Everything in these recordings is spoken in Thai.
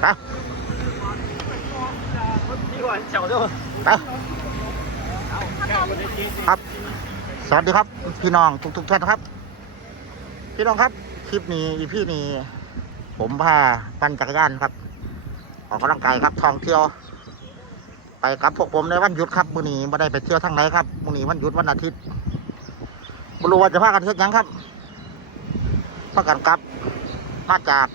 ไปพี่วันเจ้าด้วยไปครับ สวัสดีครับ พี่น้องทุกทุกท่านครับ พี่น้องครับคลิปนี้อีพี่นี้ผมพาปั่นจักรยานครับ ออกกำลังกายครับท่องเที่ยว ไปกับพวกผมในวันหยุดครับมื้อนี้ไม่ได้ไปเที่ยวทางไหนครับมื้อนี้วันหยุดวันอาทิตย์ไม่รู้ว่าจะพากันเที่ยวยังครับพากันกลับมาจาก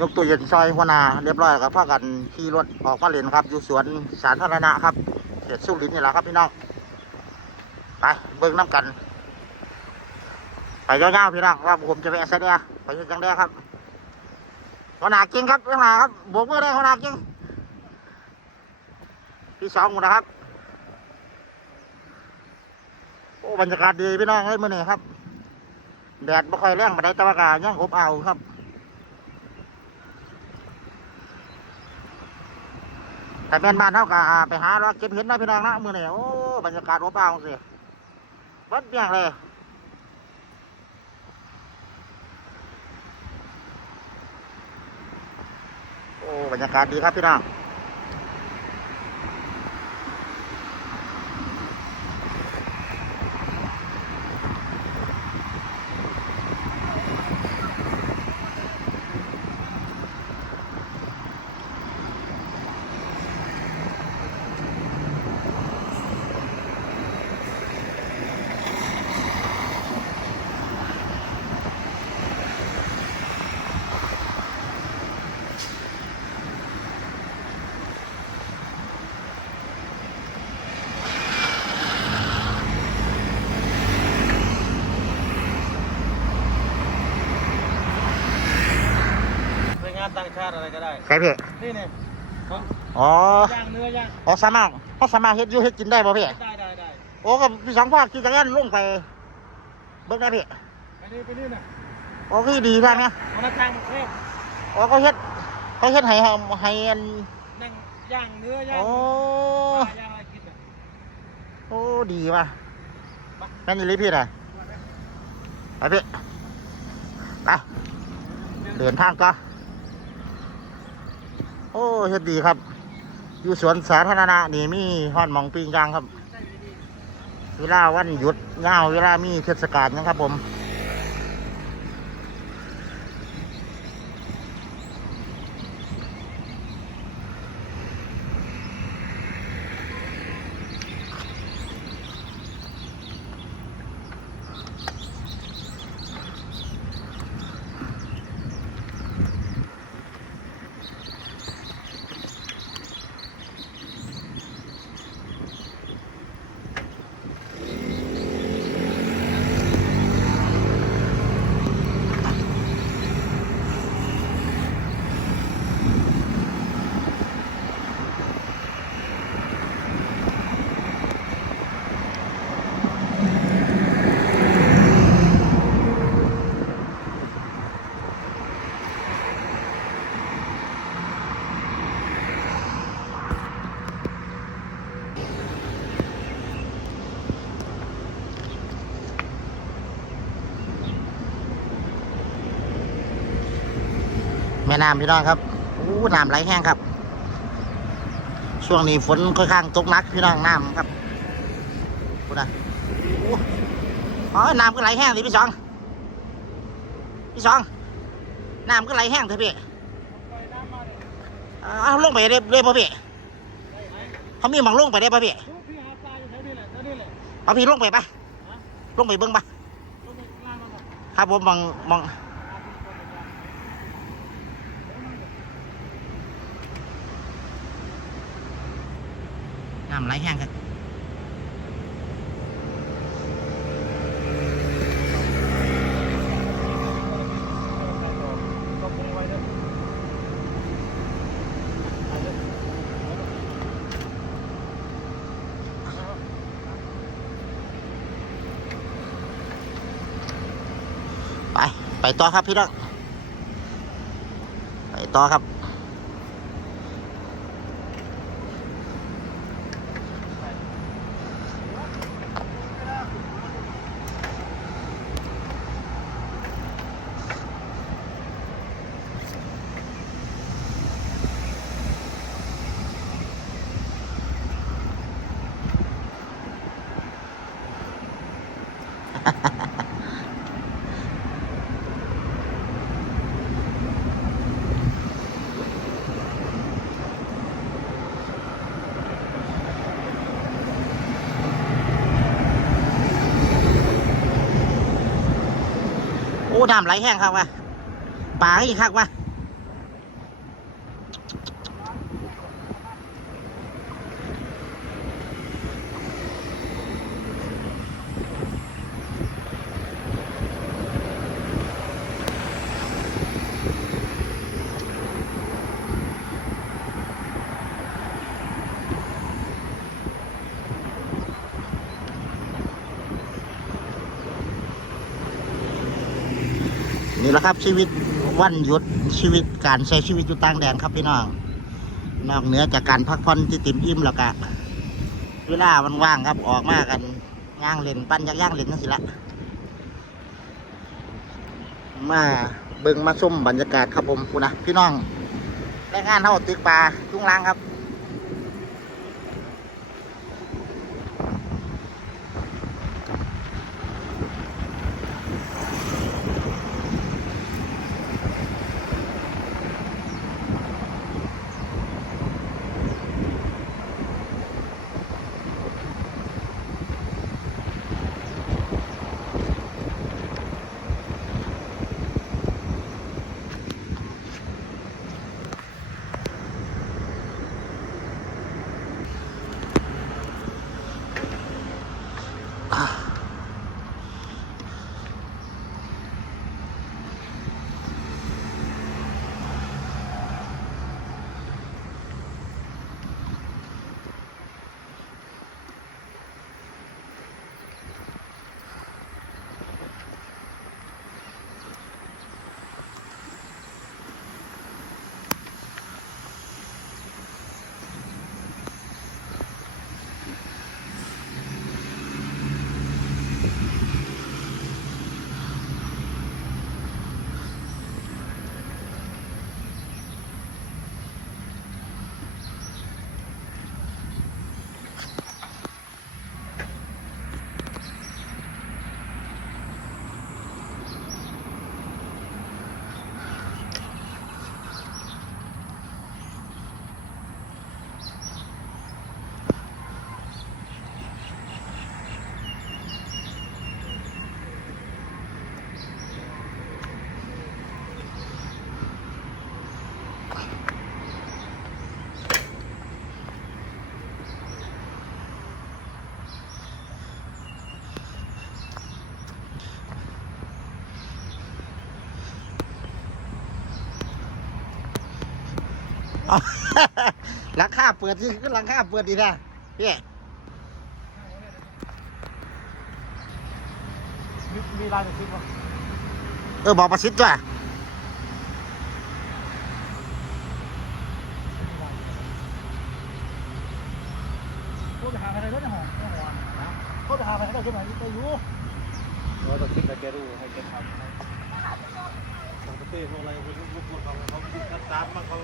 ยกตัวเย็นซอยหัวนาเรียบร้อยครับพากันขี่รถออกมาเล่นครับ อยู่สวนสาธารณะครับเขตสุรินทร์นี่แหละครับพี่น้องไปเบิ่งน้ำกัน ไปยาวๆพี่น้องว่าผมจะไปแอสเดียไปเฮ็ดจังไดครับหัวหน้าเก่งครับหัวนาครับโบกมือได้หัวหน้าเก่งพี่สองนะครับโอ้บรรยากาศดีพี่น้องเอ้ยมื้อนี้ครับ แดดไม่ค่อยแรงมาได้ต่ว่ากายังอบอ้าวครับ แต่เป็นบ้านเท่ากับไปหาเราเก็บเห็ดนะพี่น้องนะมือเนี่ยโอ้บรรยากาศอบอ้าวสิวัดเบี้ยงเลยโอ้บรรยากาศดีครับพี่น้อง งานต่างชาติอะไรก็ได้ใช่พี่นี่เนี่ยอ๋อย่างเนื้อย่างอ๋อสามารถเขาสามารถเฮ็ดอยู่เฮ็ดกินได้ป่ะพี่ได้ได้ได้โอ้กับพี่สองพ่อขี่จักรยานลงไปเบิ่งได้พี่ไปนี่ไปนี่น่ะโอ้คือดีใช่ไหมธนาคารเทพโอ้เขาเฮ็ดเขาเฮ็ดให้ให้อันนั่งย่างเนื้อย่างโอ้ปลาย่างอะไรกินอะโอ้ดีว่ะแม่นอี่ลิพี่น่ะไปพี่ไปเดินทางก็ โอ้เฮ็ดดีครับ อยู่สวนสาธารณะนี่มีห้อนมองปีงยางครับ เวลาวันหยุดเงาวเวลามีเทศกาลนะครับผม แม่น้ำพี่น้องครับอู้น้ำไหลแห้งครับ ช่วงนี้ฝนค่อนข้างตกหนักพี่น้องน้ำครับพูดนะอู้อ๋อน้ำก็ไหลแห้งสิพี่สองพี่สองน้ำก็ไหลแห้งเถอะพี่เอาลงไปได้เลยป่ะพี่เขามีหมองลงไปได้ป่ะพี่ลูกพี่หาปลาอยู่แถวนี้แหละแถวนี้แหละเอาพี่ลงไปปะลงไปเบิ้งปะครับผมมองมอง น้ำไหลแห้งครับก็คงไว้เด้อไป ไปต่อครับพี่น้อง ไปต่อครับ น้ำไหลแห้งครับวะปลาอีกครับวะนี่ แหละครับ ชีวิตวันหยุดชีวิตการใช้ชีวิตอยู่ต่างแดนครับพี่น้องนอกเหนือจากการพักผ่อนที่ต็มอิ่มแล้วก็เวลามันว่างครับออกมากันย่างเล่นปั้นยักย่างเล่นนั่นสิละมาเบิ่งมาชมบรรยากาศครับผมคุณนะพี่น้องแรงงานเท่าตึกปลาจุงล้างครับ หลังคาเปิดที่หลังคาเปิดดีนะพี่มีมีลายจะคิดว่าเออบอกประสิทธิ์จ้ะพวกจะหาใครได้ก็จะหอมก็หอมนะพวกจะหาใครได้ก็ไหนก็อยู่เราต้องคิดแต่แกรู้ให้แกทำของประเทศพวกอะไรพวกพวกพวกเขาเขาคิดนัดตามมาเขา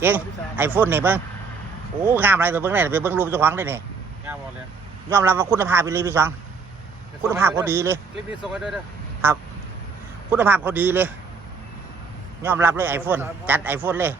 เก่งไอโฟนนี่เบิ้งโอ้งามอะไรตัวเบิ้งได้ไปเบิ้งรูปเจ้าของได้เนี่ยงามหมดเลยยอมรับว่าคุณภาพไปเลยพี่สองคุณภาพเขาดีเลยคลิปนี้ส่งให้ด้วยเด้อครับ คุณภาพเขาดีเลยยอมรับเลยไอโฟนจัดไอโฟนเลย